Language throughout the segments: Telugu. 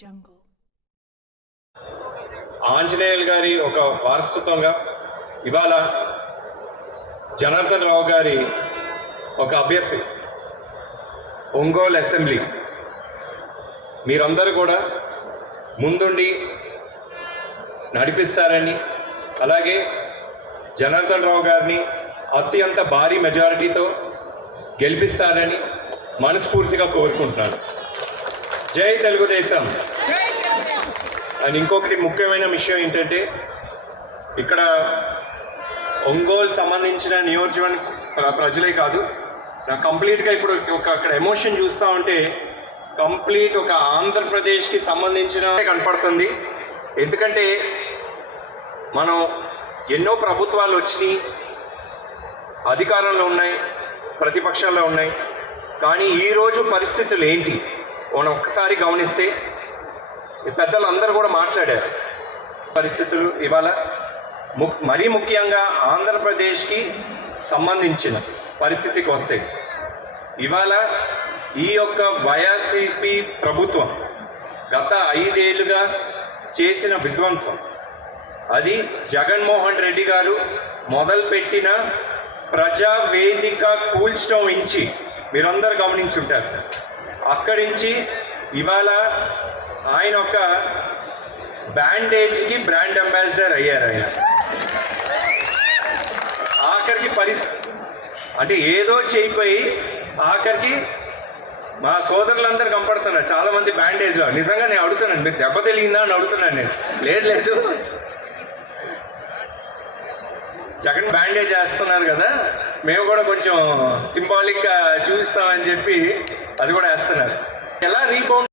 Jungle. ఆంజనేయులు గారి ఒక వారసత్వంగా ఇవాళ జనార్దన్ రావు గారి ఒక అభ్యర్థి ఒంగోలు అసెంబ్లీ మీరందరూ కూడా ముందుండి నడిపిస్తారని, అలాగే జనార్దన్ రావు గారిని అత్యంత భారీ మెజారిటీతో గెలిపిస్తారని మనస్ఫూర్తిగా కోరుకుంటున్నాను. జై తెలుగుదేశం. అండ్ ఇంకొకటి ముఖ్యమైన విషయం ఏంటంటే, ఇక్కడ ఒంగోలు సంబంధించిన నియోజకవర్గ ప్రజలే కాదు, నాకు కంప్లీట్గా ఇప్పుడు అక్కడ ఎమోషన్ చూస్తూ ఉంటే కంప్లీట్ ఒక ఆంధ్రప్రదేశ్కి సంబంధించిన కనపడుతుంది. ఎందుకంటే మనం ఎన్నో ప్రభుత్వాలు వచ్చినాయి, అధికారంలో ఉన్నాయి, ప్రతిపక్షంలో ఉన్నాయి, కానీ ఈరోజు పరిస్థితులు ఏంటి మనం ఒక్కసారి గమనిస్తే పెద్దలు అందరూ కూడా మాట్లాడారు. పరిస్థితులు ఇవాళ మరీ ముఖ్యంగా ఆంధ్రప్రదేశ్కి సంబంధించిన పరిస్థితికి వస్తే ఇవాళ ఈ యొక్క వైఎస్ఆర్సీపీ ప్రభుత్వం గత 5 ఏళ్ళుగా చేసిన విధ్వంసం, అది జగన్మోహన్ రెడ్డి గారు మొదలుపెట్టిన ప్రజావేదిక కూల్స్టోన్ నుంచి మీరందరూ గమనించుంటారు. అక్కడి నుంచి ఇవాళ ఆయన ఒక బ్యాండేజ్కి బ్రాండ్ అంబాసిడర్ అయ్యారు. ఆయన ఆఖరికి పరిస్థితి అంటే ఏదో చేయిపోయి ఆఖరికి మా సోదరులందరూ కనపడుతున్నారు చాలామంది బ్యాండేజ్లో. నిజంగా నేను అడుగుతున్నాను, మీరు దెబ్బ తెలియదా అని అడుగుతున్నాను నేను. లేదు జగన్ బ్యాండేజ్ వేస్తున్నారు కదా, మేము కూడా కొంచెం సింబాలిక్గా చూపిస్తామని చెప్పి అది కూడా వేస్తున్నారు. ఎలా రీబౌండ్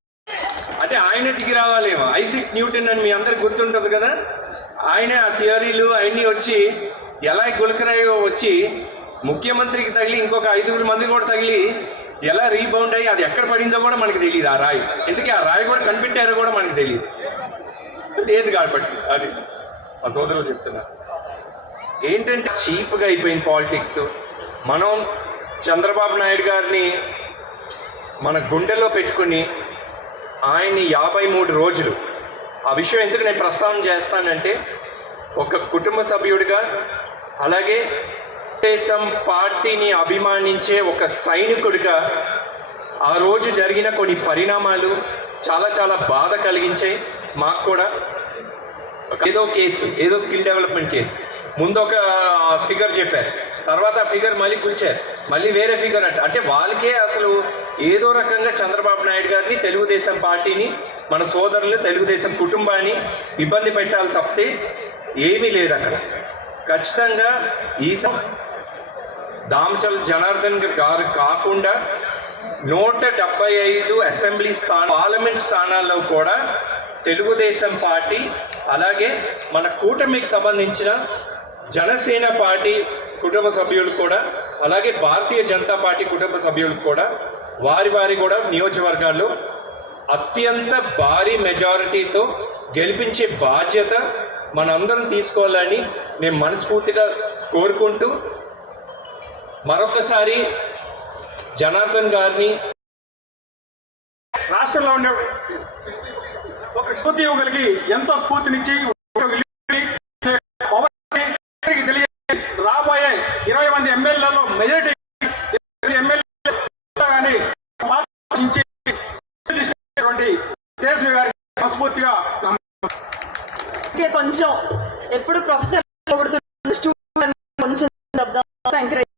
అంటే ఆయనే దిగి రావాలేమో. ఐసిక్ న్యూటన్ అని మీ అందరికి గుర్తుంటుంది కదా, ఆయనే ఆ థియరీలు అవన్నీ వచ్చి ఎలా గులకరాయో వచ్చి ముఖ్యమంత్రికి తగిలి ఇంకొక 5 మంది కూడా తగిలి ఎలా రీబౌండ్ అయ్యి అది ఎక్కడ పడిందో కూడా మనకు తెలియదు. ఆ రాయి ఎందుకే ఆ రాయి కూడా కనిపెట్టారో కూడా మనకు తెలియదు. లేదు కాబట్టి అది మా సోదరులు చెప్తున్నారు. ఏంటంటే చీప్గా అయిపోయింది పాలిటిక్స్. మనం చంద్రబాబు నాయుడు గారిని మన గుండెల్లో పెట్టుకుని ఆయన్ని 53 రోజులు, ఆ విషయం ఎందుకు నేను ప్రస్తావన చేస్తానంటే, ఒక కుటుంబ సభ్యుడిగా అలాగే తెలుగుదేశం పార్టీని అభిమానించే ఒక సైనికుడిగా ఆ రోజు జరిగిన కొన్ని పరిణామాలు చాలా చాలా బాధ కలిగించాయి మాకు కూడా. ఏదో కేసు, ఏదో స్కిల్ డెవలప్మెంట్ కేసు, ముందు ఒక ఫిగర్ చెప్పారు, తర్వాత ఆ ఫిగర్ మళ్ళీ కూల్చారు, మళ్ళీ వేరే ఫిగర్ అంటే వాళ్ళకే అసలు ఏదో రకంగా చంద్రబాబు నాయుడు గారిని, తెలుగుదేశం పార్టీని, మన సోదరులు తెలుగుదేశం కుటుంబాన్ని ఇబ్బంది పెట్టాలి తప్పితే ఏమీ లేదు అక్కడ. ఖచ్చితంగా ఈ దామచల జనార్దన్ గారు కాకుండా 175 అసెంబ్లీ పార్లమెంట్ స్థానాల్లో కూడా తెలుగుదేశం పార్టీ, అలాగే మన కూటమికి సంబంధించిన జనసేన పార్టీ కుటుంబ సభ్యులు కూడా, అలాగే భారతీయ జనతా పార్టీ కుటుంబ సభ్యులు కూడా వారి కూడా నియోజకవర్గాల్లో అత్యంత భారీ మెజారిటీతో గెలిపించే బాధ్యత మనందరం తీసుకోవాలని మేము మనస్ఫూర్తిగా కోరుకుంటూ, మరొకసారి జనార్దన్ గారిని రాష్ట్రంలో ఉండే ఒక స్ఫూర్తి ఇవ్వగలిగి ఎంతో స్ఫూర్తినిచ్చి రాబోయే 20 మంది ఎమ్మెల్యేలలో మెజారిటీ ఎమ్మెల్యే మనస్ఫూర్తిగా కొంచెం ఎప్పుడు ప్రొఫెసర్ కొంచెం ఎంకరేజ్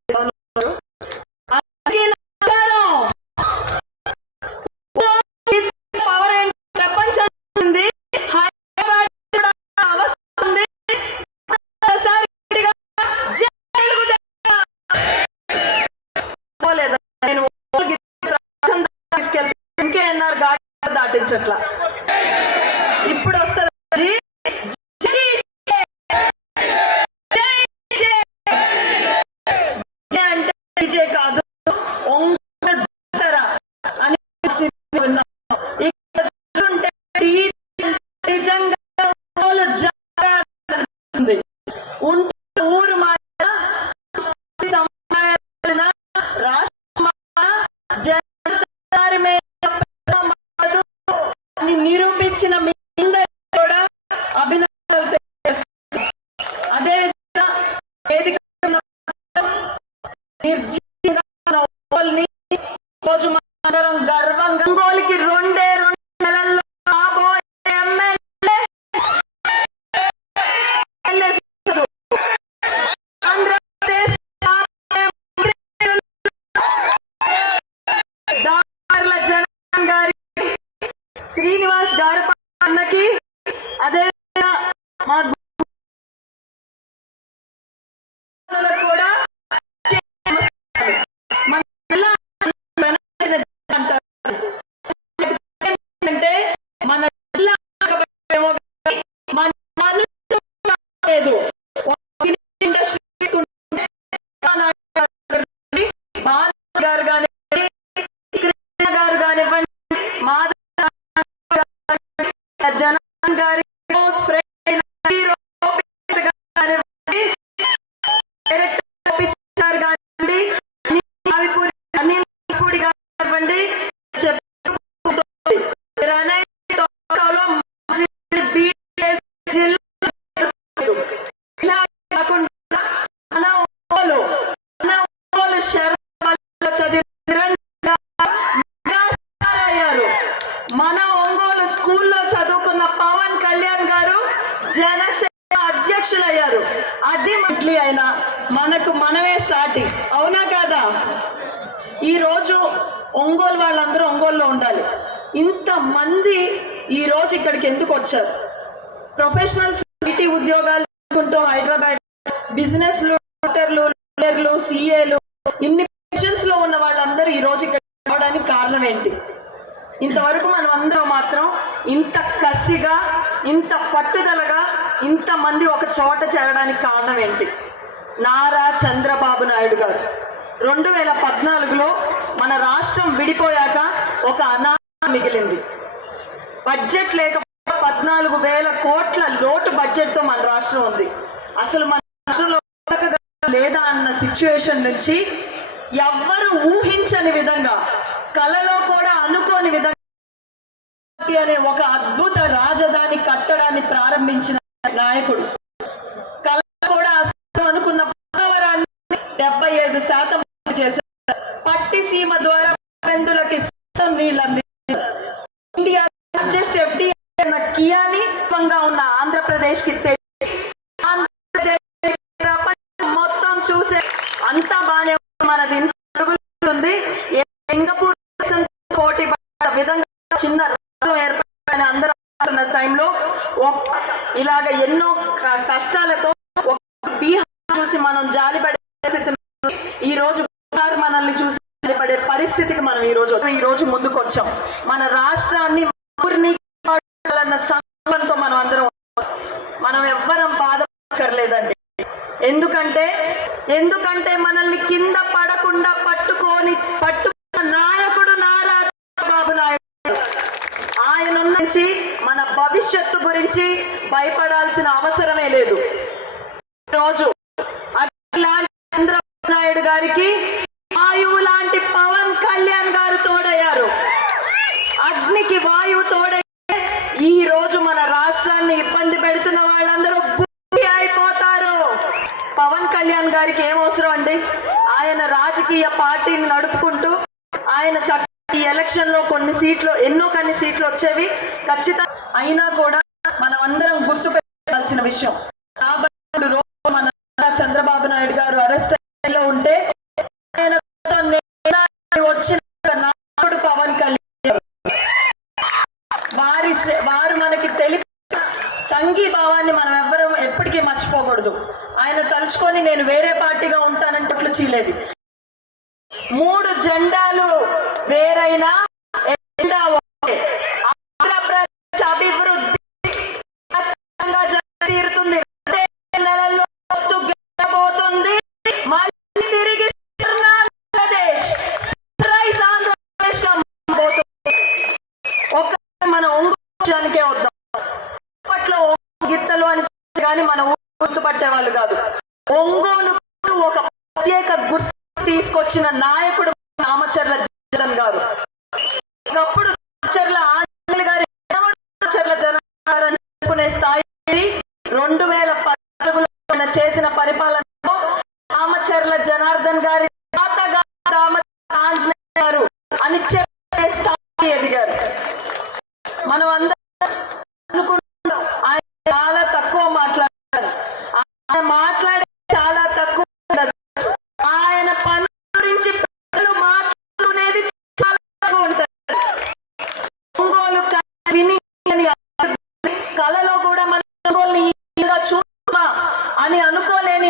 పవర్ ప్రపంచం ఉంది. నేను తీసుకెళ్తే ఇంకేఎన్ఆర్ గాడి దాటించట్లా. ఇప్పుడు వస్తుంది అంటే కాదు అని ఊరు రాష్ట్ర నిర్జీవంగా ఉన్న ఒంగోలుని రోజు మనందరం గర్వంగా ఒంగోలుకి 2 నెలల్లో రాబోయే ఎమ్మెల్యే ఆంధ్రప్రదేశ్ దార్ల జనార్దన్ గారికి, శ్రీనివాస్ గారి అన్నకి, అదే మా కూడా మన అంటే మన మన లేదు ఇండస్ట్రీ గారు కానివ్వండి, గారు కానివ్వండి, జనార్దన్ గారి స్ప్రే మన ఒంగోలు స్కూల్లో చదువుకున్న పవన్ కళ్యాణ్ గారు జనసేన అధ్యక్షులయ్యారు. అది మట్లి అయినా మనకు మనమే సాటి, అవునా కాదా? ఈరోజు ఒంగోలు వాళ్ళందరూ ఒంగోలులో ఉండాలి. ఇంతమంది ఈరోజు ఇక్కడికి ఎందుకు వచ్చారు? ప్రొఫెషనల్స్ ఐటీ ఉద్యోగాలు చేసుకుంటూ హైదరాబాద్ బిజినెస్లు, డాక్టర్లు, లాయర్లు, సిఏలు, ఇన్ని పొజిషన్స్ లో ఉన్న వాళ్ళందరూ ఈరోజు ఇక్కడ రావడానికి కారణం ఏంటి? ఇంతవరకు మనం అందరం మాత్రం ఇంత కసిగా, ఇంత పట్టుదలగా ఇంతమంది ఒక చోట చేరడానికి కారణం ఏంటి? నారా చంద్రబాబు నాయుడు గారు 2014లో మన రాష్ట్రం విడిపోయాక ఒక అనాథ మిగిలింది. బడ్జెట్ లేకపోతే 14,000 కోట్ల లోటు బడ్జెట్తో మన రాష్ట్రం ఉంది. అసలు మన రాష్ట్రంలో లేదా అన్న సిచ్యువేషన్ నుంచి ఎవ్వరు ఊహించని విధంగా, కలలో కూడా అనుకోని విధంగా అనే ఒక అద్భుత రాజధాని కట్టడాన్ని ప్రారంభించిన నాయకుడు. కళ కూడా అనుకున్న పోలవరాన్ని 75% చేశారు. పట్టి సీమ ద్వారా పెందులకి నీళ్ళు అందించారు. ఇండియా లార్జెస్ట్ ఎఫ్డీఐ అన్న కియాని ఉన్న ఆంధ్రప్రదేశ్ కి మొత్తం చూసే అంతా బానే మనది ఉంది. సింగపూర్ పోటీ విధంగా చిన్న ఏర్పడిన అందరూ టైంలో ఇలాగ ఎన్నో కష్టాలతో బీహార్ చూసి మనం జాలిపడే ఈ రోజు మనల్ని చూసి జాలిపడే పరిస్థితికి మనం ఈ రోజు ముందుకు వచ్చాం. మన రాష్ట్రాన్ని సంకల్పంతో మనం అందరం మనం ఎవ్వరం బాధపడక్కర్లేదండి. ఎందుకంటే మనల్ని కింద పడకుండా పట్టుకున్న నాయకుడు నారా చంద్రబాబు నాయుడు. ఆయన నుంచి మన భవిష్యత్తు గురించి భయపడాల్సిన అవసరమే లేదు. రోజు చంద్రబాబు నాయుడు గారికి వాయువు లాంటి పవన్ కళ్యాణ్ గారు తోడయ్యారు. అగ్నికి వాయువు తోడయ్యారు. ఈ రోజు మన రాష్ట్రాన్ని ఇబ్బంది పెడుతున్న వాళ్ళందరూ బుద్ధి అయిపోతారు. పవన్ కళ్యాణ్ గారికి ఏం అవసరం అండి? ఆయన రాజకీయ పార్టీని నడుపుకుంటూ ఆయన ఈ ఎలక్షన్ లో కొన్ని సీట్లు వచ్చేవి ఖచ్చితంగా. అయినా కూడా మనం అందరం గుర్తు పెట్టాల్సిన విషయం, కాబట్టి రోజు మన చంద్రబాబు నాయుడు గారు అరెస్ట్ లో ఉంటే వచ్చిన నాయుడు పవన్ కళ్యాణ్ వారు మనకి తెలిపి సంఘీభావాన్ని మనం ఎప్పటికీ మర్చిపోకూడదు. ఆయన తలుచుకొని నేను వేరే పార్టీగా ఉంటానంటట్లు చీలేది. 3 జెండాలు వేరైనా ఆంధ్రప్రదేశ్ అభివృద్ధి తీరుతుంది. 2 నెలల్లో గెలబోతుంది. మళ్ళీ తిరిగి ఆంధ్రప్రదేశ్ ఒక మన ఒంగోలుకే వద్దాం. అప్పట్లో గిత్తలు అని కానీ మన గుర్తుపట్టే వాళ్ళు కాదు. ఒంగోలు ఒక ప్రత్యేక గుర్తు తీసుకొచ్చిన నాయకుడు రామచర్ల జనార్దన్ గారు. ఒకప్పుడు జనార్దన్ స్థాయి 2014లో చేసిన పరిపాలనలో రామచర్ల జనార్దన్ గారి ఆంజనేయ గారు అని చెప్పే స్థాయి ఎదిగారు. మనం అందరం అనుకుంటున్నాం ఆయన చాలా తక్కువ మాట్లాడారు, ఆయన మాట్లాడే చాలా తక్కువ ఉండదు. ఆయన పని గురించి ప్రజలు మాట్లాడుకునేది చాలా తక్కువ ఉంటుంది. ఒంగోలు విని కళలో కూడా మన ఒంగోలు చూడమా అని అనుకోలేని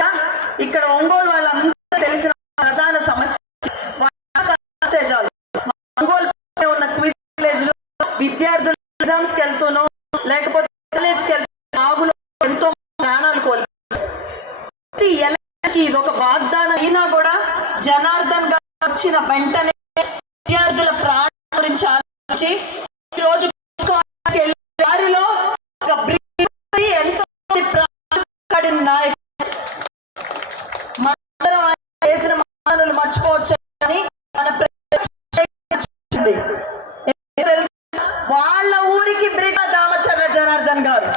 ఇక్కడ ఒంగోలు వాళ్ళందరూ తెలిసిన ప్రధాన సమస్య ఒంగోలు ఉన్న క్విజ్ కాలేజ్ లో విద్యార్థులు ఎగ్జామ్స్ కి వెళ్తూనో లేకపోతే కాలేజ్కి వెళ్తూ ఆగులో ఎంతో ప్రాణాలు కోల్పోయి ఇది ఒక వాగ్దానం అయినా కూడా జనార్దన్ గారు వచ్చిన వెంటనే విద్యార్థుల ప్రాణం గురించి ఆలోచించి ఈ రోజు దారిలో ఒక ఎంతో ప్రాణం నాయకుడు మనందరం చేసిన మానవులు మర్చిపోవచ్చు అని మన వాళ్ళ ఊరికి బ్రిగా దామచర్ల జనార్దన్ గారు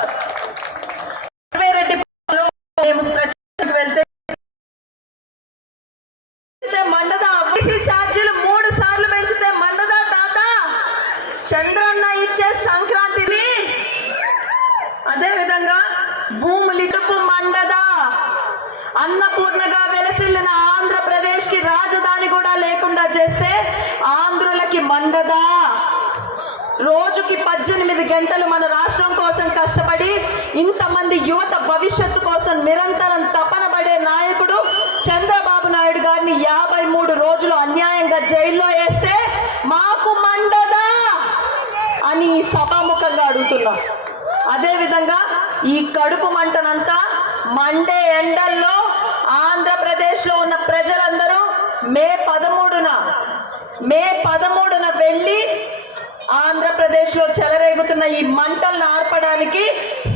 రెడ్డి ప్రచారానికి వెళ్తే మండదా ఛార్జీలు 3 సార్లు పెంచితే మండదా తాత చంద్రన్న ఇచ్చే సంక్రాంతిని అదే విధంగా భూములు ఇటుపు మండదా అన్నపూర్ణగా వెలసిల్లిన ఆంధ్రప్రదేశ్ కి రాజధాని కూడా లేకుండా చేస్తే ఆంధ్రులకి మండదా. రోజుకి 18 గంటలు మన రాష్ట్రం కోసం కష్టపడి ఇంతమంది యువత భవిష్యత్తు కోసం నిరంతరం తపన పడే నాయకుడు చంద్రబాబు నాయుడు గారిని 53 రోజులు అన్యాయంగా జైల్లో వేస్తే మాకు మండదా అని సభాముఖంగా అడుగుతున్నా. అదేవిధంగా ఈ కడుపు మంటనంతా మండే ఎండల్లో ఆంధ్రప్రదేశ్లో ఉన్న ప్రజలందరూ మే 13న వెళ్ళి ఆంధ్రప్రదేశ్లో చెలరేగుతున్న ఈ మంటలను ఆర్పడానికి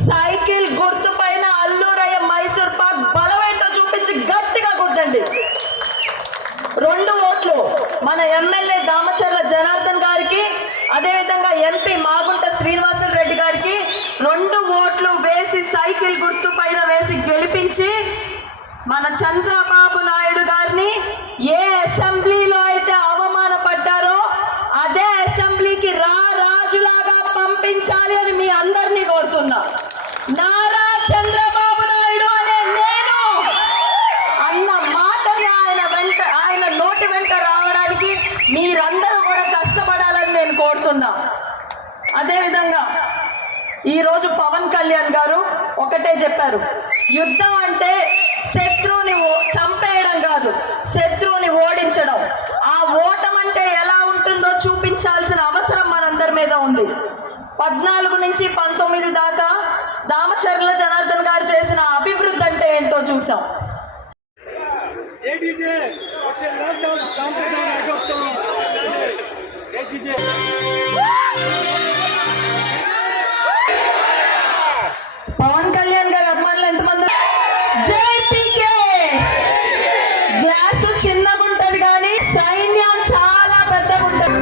సైకిల్ గుర్తు పైన అల్లూరయ్య మైసూర్ పాక్ బలమేంటో చూపించి గట్టిగా కొట్టండి. 2 ఓట్లు మన ఎమ్మెల్యే దామచర్ల జనార్దన్ గారికి, అదేవిధంగా ఎంపీ మాగుంట శ్రీనివాసులు గారికి 2 ఓట్లు వేసి సైకిల్ గుర్తు పైన వేసి గెలిపించి మన చంద్రబాబు నాయుడు గారిని ఏ అసెంబ్లీలో అయితే అవమానపడ్డారో అదే అసెంబ్లీకి రాజులాగా పంపించాలి అని మీ అందరినీ కోరుతున్నా. నారా చంద్రబాబు నాయుడు అనే నేను అన్న మాటని ఆయన నోటి వెంట రావడానికి మీరందరూ కూడా కష్టపడాలని నేను కోరుతున్నా. అదేవిధంగా ఈరోజు పవన్ కళ్యాణ్ గారు ఒకటే చెప్పారు, యుద్ధం అంటే శత్రువుని చంపేయడం కాదు, శత్రువుని ఓడించడం. ఆ ఓటం అంటే ఎలా ఉంటుందో చూపించాల్సిన అవసరం మనందరి మీద ఉంది. 14 నుంచి 19 దాకా దామచర్ల జనార్దన్ గారు చేసిన అభివృద్ధి అంటే ఏంటో చూసాం. పవన్ కళ్యాణ్ గారు అభిమానులు ఎంతమంది? జైపీకే గ్లాసు చిన్నగా ఉంటది కానీ సైన్యం చాలా పెద్దగా ఉంటది.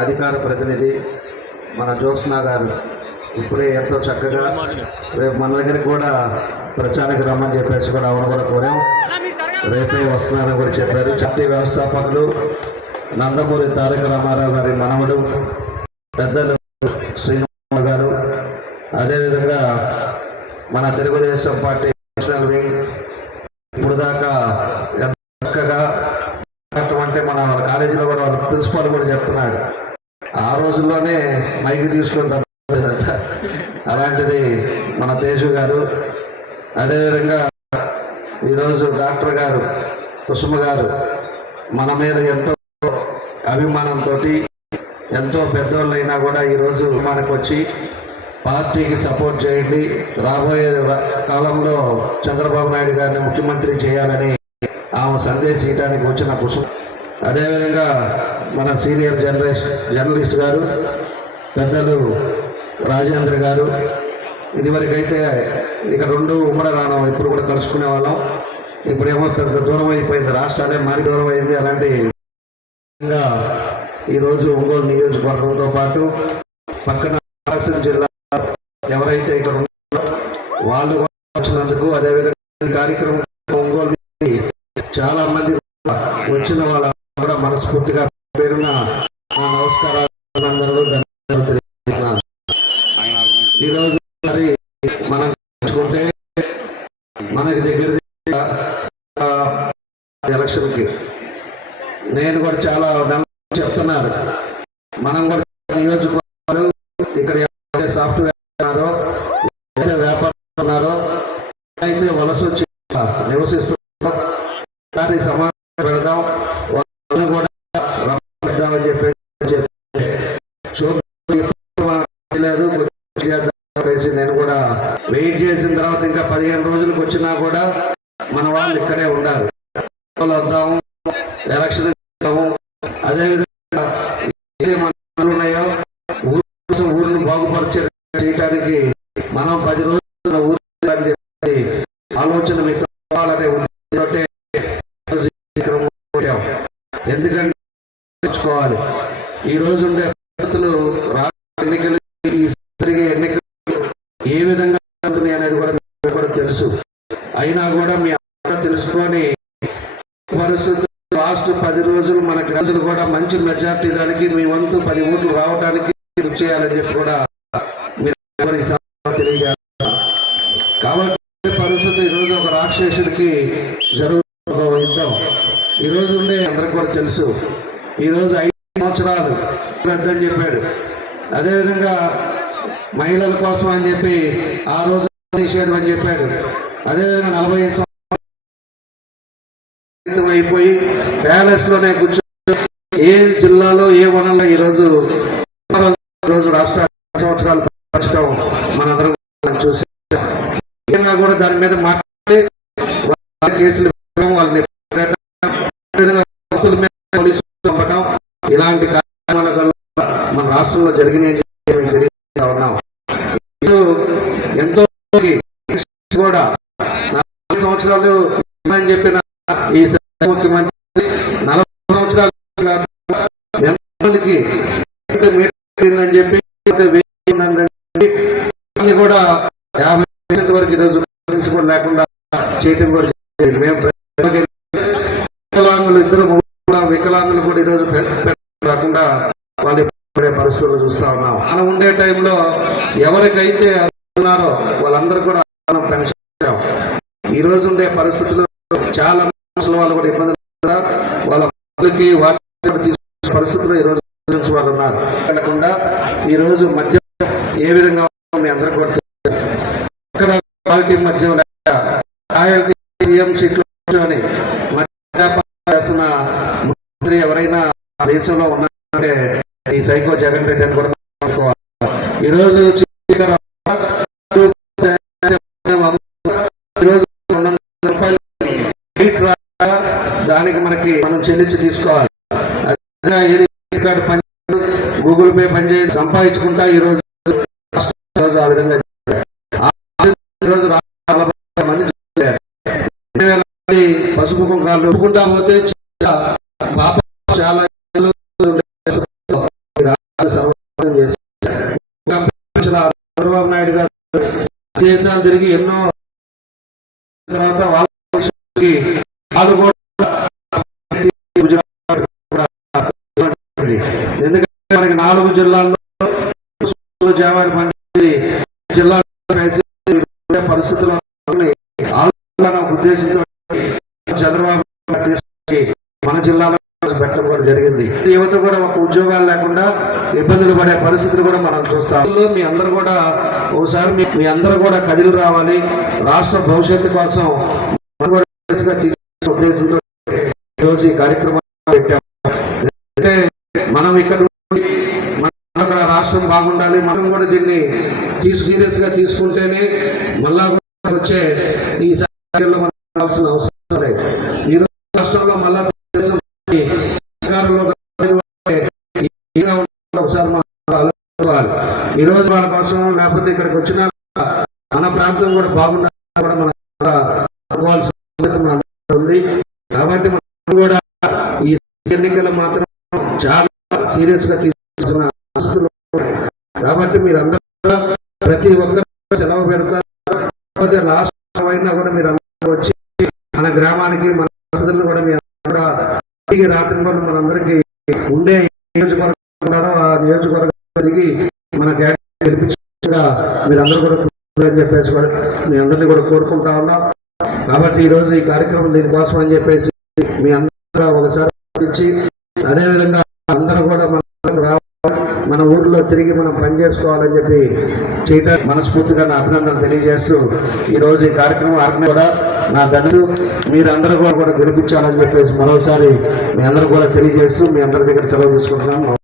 అధికార ప్రతినిధి మన జ్యోత్స్నా గారు ఇప్పుడే ఎంతో చక్కగా రేపు మన దగ్గరికి కూడా ప్రచారానికి రమ్మని చెప్పేసి కూడా అవును కూడా కోరాం. రేపే వస్తున్నారని కూడా చెప్పారు. పార్టీ వ్యవస్థాపకులు నందమూరి తారక రామారావు గారి మనవడు పెద్దలు శ్రీనివాస గారు, అదేవిధంగా మన తెలుగుదేశం పార్టీ నేషనల్ వింగ్ ఇప్పుడు దాకా ఎంత చక్కగా అంటే మన కాలేజీలో కూడా వాళ్ళ ప్రిన్సిపాల్ కూడా చెప్తున్నాడు, ఆ రోజుల్లోనే మైకి తీసుకొని తప్పలేదంట. అలాంటిది మన తేజు గారు, అదేవిధంగా ఈరోజు డాక్టర్ గారు కుసుమ గారు మన మీద ఎంతో అభిమానంతో ఎంతో పెద్దోళ్ళైనా కూడా ఈరోజు మనకు వచ్చి పార్టీకి సపోర్ట్ చేయండి, రాబోయే కాలంలో చంద్రబాబు నాయుడు గారిని ముఖ్యమంత్రి చేయాలని ఆమె సందేశం ఇవ్వడానికి వచ్చిన కుసుమ. అదేవిధంగా మన సీనియర్ జర్నలిస్ట్ గారు పెద్దలు రాజేంద్ర గారు, ఇదివరకైతే ఇక 2 ఉమ్మడి రావడం ఇప్పుడు కూడా కలుసుకునే వాళ్ళం. ఇప్పుడేమో పెద్ద దూరం అయిపోయింది, రాష్ట్రాలే మరి దూరం అయింది. అలాంటి విధంగా ఈరోజు ఒంగోలు నియోజకవర్గంతో పాటు పక్కన ప్రకాశం జిల్లా ఎవరైతే ఇక్కడ ఉన్నారో వాళ్ళు కూడా వచ్చినందుకు, అదేవిధంగా ఈ కార్యక్రమం ఒంగోలు నుంచి చాలా మంది వచ్చిన వాళ్ళ కూడా మనస్ఫూర్తిగా పేరున నా నమస్కారాలు ధన్యవాదాలు తెలియజేస్తున్నాను. ఈరోజు మరి మనం చూసుకుంటే మనకి దగ్గర ఎలక్షన్కి నేను కూడా చాలా చెప్తున్నారు, మనం కూడా నియోజకవర్గాలు ఇక్కడ సాఫ్ట్వేర్ ఉన్నారో, అయితే వ్యాపారం ఉన్నారో, అయితే వలస వచ్చి నివసిస్తున్నారో దాన్ని సమాధానం పెడదాం, వాళ్ళని కూడా రమ్మిద్దామని చెప్పేసి లేదు. నేను కూడా వెయిట్ చేసిన తర్వాత ఇంకా 15 రోజులకు వచ్చినా కూడా మన వాళ్ళు ఇక్కడే ఉండాలి. వద్దాము, ఎలక్షన్ ఇద్దాము. అదేవిధంగా ఏదే మన ఉన్నాయో ఊరిని బాగుపరిచే చేయడానికి మనం 10 రోజుల ఊరు ఆలోచన మీతో ఉద్దేశంతో ఎందుకంటే తెచ్చుకోవాలి. ఈ రోజు ఉండే పరిస్థితులు ఎన్నికలు జరిగే ఎన్నికలు ఏ విధంగా అవుతున్నాయి అనేది కూడా తెలుసు. అయినా కూడా మీ అందరూ తెలుసుకొని పరిస్థితులు లాస్ట్ 10 రోజులు మన గ్రామాలు కూడా మంచి మెజార్టీ దానికి మీ వంతు 10 ఓట్లు రావడానికి కృషి చేయాలని చెప్పి కూడా మీరు తెలియజేస్తారు. కాబట్టి పరిస్థితి ఈరోజు ఒక రాక్షసుడికి జరుగుతున్న యుద్ధం ఈరోజు ఉండే అందరికి కూడా తెలుసు. ఈరోజు 5 సంవత్సరాలు రద్దని చెప్పాడు. అదేవిధంగా మహిళల కోసం అని చెప్పి ఆ రోజు నిషేధం అని చెప్పాడు. అదేవిధంగా 45 సంవత్సరాలు అయిపోయి ప్యాలెస్ లోనే కూర్చొని ఏ జిల్లాలో ఏ వనంలో ఈరోజు రాష్ట్ర సంవత్సరాలు పంచడం మనందరం చూసి కూడా దాని మీద మాట్లాడి కేసులు వాళ్ళని పంపడం ఇలాంటి కార్యక్రమాల మన రాష్ట్రంలో జరిగినాయి ఉన్నాం. ఎంతో కూడా 40 సంవత్సరాలు అని చెప్పిన ఈ ముఖ్యమంత్రి 40 సంవత్సరాలు ఎంతమందికి అని చెప్పి కూడా 50% వరకు ఈరోజు కూడా లేకుండా చేయటం కూడా మేము వికలాంగులు ఇద్దరు వికలాంగులు కూడా ఈరోజు రాకుండా వాళ్ళు పడే పరిస్థితులు చూస్తా ఉన్నాం. మనం ఉండే టైంలో ఎవరికైతే ఉన్నారో వాళ్ళందరూ కూడా మనం పెన్షన్. ఈ రోజు ఉండే పరిస్థితులు చాలా వాళ్ళు కూడా ఇబ్బందులు వాళ్ళ తీసుకునే పరిస్థితులు ఈ రోజు వాళ్ళు ఉన్నారు. వెళ్ళకుండా ఈ రోజు మధ్య ఏ విధంగా మీ అందరూ కూడా క్వాలిటీ మధ్య సీఎం సీట్లు అని చేస్తున్న ముఖ్యమంత్రి ఎవరైనా దేశంలో ఉన్నారంటే ఈ సైకో జగన్ రెడ్డి అని కూడా ఈరోజు దానికి మనకి మనం చెల్లించి తీసుకోవాలి. గూగుల్ పే పనిచేసి సంపాదించుకుంటా ఈరోజు ఆ విధంగా పసుపు కుంకాలు ఒప్పుకుంటా పోతే పాప చాలా చంద్రబాబు నాయుడు గారు దేశాలు తిరిగి ఎన్నో తర్వాత వాళ్ళు కూడా ఎందుకంటే మనకి 4 జిల్లాల్లో జామారి పండి జిల్లా పరిస్థితుల్లో ఉద్దేశంతో చంద్రబాబు తీసుకొని మన జిల్లాలో పెట్టడం కూడా జరిగింది. యువత కూడా ఒక ఉద్యోగాలు లేకుండా ఇబ్బందులు పడే పరిస్థితులు కూడా మనం చూస్తాం. మీ అందరూ కూడా ఒకసారి మీ అందరూ కూడా కదిలి రావాలి. రాష్ట్ర భవిష్యత్తు కోసం ఉద్దేశంతో ఈరోజు ఈ కార్యక్రమం పెట్టాం. అంటే మనం ఇక్కడ మన రాష్ట్రం బాగుండాలి, మనం కూడా దీన్ని సీరియస్ గా తీసుకుంటేనే మళ్ళా వచ్చే ఈ సాయంలో మనం కావాల్సిన అవసరం లేదు. ఈరోజు రాష్ట్రంలో మళ్ళా ఒకసారి ఈ రోజు వాళ్ళ కోసం లేకపోతే ఇక్కడికి వచ్చినా మన ప్రాంతం కూడా బాగుండాలి కూడా మనం కూడా ఈ ఎన్నికలు మాత్రం చాలా సీరియస్ గా తీసుకున్న పరిస్థితులు ఉన్నాయి. కాబట్టి మీరందరూ కూడా ప్రతి ఒక్కరు సెలవు పెడతారు. లాస్ట్ అయినా కూడా మీరు అందరూ వచ్చి మన గ్రామానికి మన వసతులను కూడా మీ అందరూ కూడా రాత్రి కూడా మనందరికీ ఉండే నియోజకవర్గం ఉన్నారో ఆ నియోజకవర్గానికి మన క్యాండిడేట్ గెలిపించగా మీరందరూ కూడా అని చెప్పేసి కూడా మీ అందరినీ కూడా కోరుకుంటా ఉన్నాం. కాబట్టి ఈరోజు ఈ కార్యక్రమం దీనికోసం అని చెప్పేసి మీ అందరూ ఒకసారి ఇచ్చి అదేవిధంగా అందరూ కూడా మన ఊర్లో తిరిగి మనం పనిచేసుకోవాలని చెప్పి చేయడానికి మనస్ఫూర్తిగా నా అభినందనలు తెలియజేస్తూ ఈరోజు ఈ కార్యక్రమం కూడా నా ధన్యవాదాలు. మీరందరూ కూడా గెలిపించాలని చెప్పేసి మరోసారి మీ అందరూ కూడా తెలియజేస్తూ మీ అందరి దగ్గర సెలవు తీసుకుంటున్నాను.